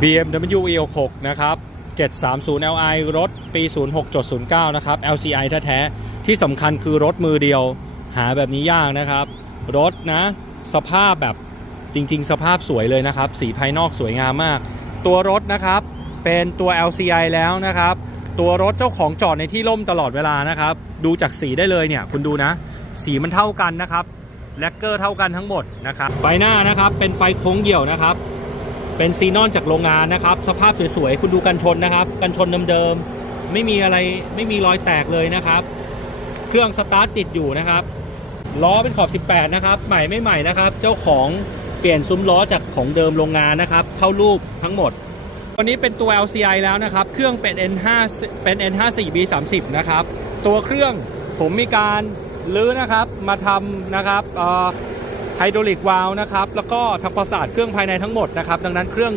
BMW e6 นะครับ 730 Li รถปี 06.09 นะครับ LCI แท้ๆที่สำคัญคือรถมือเดียวหาแบบนี้ยากนะครับ รถนะ สภาพแบบจริง ๆ สภาพสวยเลยนะครับ สีภายนอกสวยงามมาก ตัวรถนะครับเป็นตัว LCI แล้วนะครับ ตัวรถเจ้าของจอดในที่ร่มตลอดเวลานะครับ ดูจากสีได้เลยเนี่ยคุณดูนะ สีมันเท่ากันนะครับแลกเกอร์เท่ากันทั้งหมดนะครับ ไฟหน้านะครับเป็นไฟโค้งเดี่ยวนะครับ เป็นซีนอนจากโรงงานนะครับ สภาพสวยๆ คุณดูกันชนนะครับ กันชนเดิมๆ ไม่มีอะไรไม่มีรอยแตกเลยนะครับ เครื่องสตาร์ทติดอยู่นะครับ ล้อเป็นขอบ 18 นะครับ ใหม่ไม่ใหม่นะครับ เจ้าของเปลี่ยนซุ้มล้อจากของเดิมโรงงานนะครับ เข้ารูปทั้งหมด วันนี้เป็นตัว LCI แล้วนะครับ เครื่องเป็น N5 เป็น N54B30 นะครับ ตัวเครื่องผมมีการลื้อนะครับ มาทำนะครับ ไฮดรอลิกวาล์วนะครับ แล้วก็ทำความสะอาดเครื่องภายในทั้งหมดนะครับ ดังนั้นเครื่อง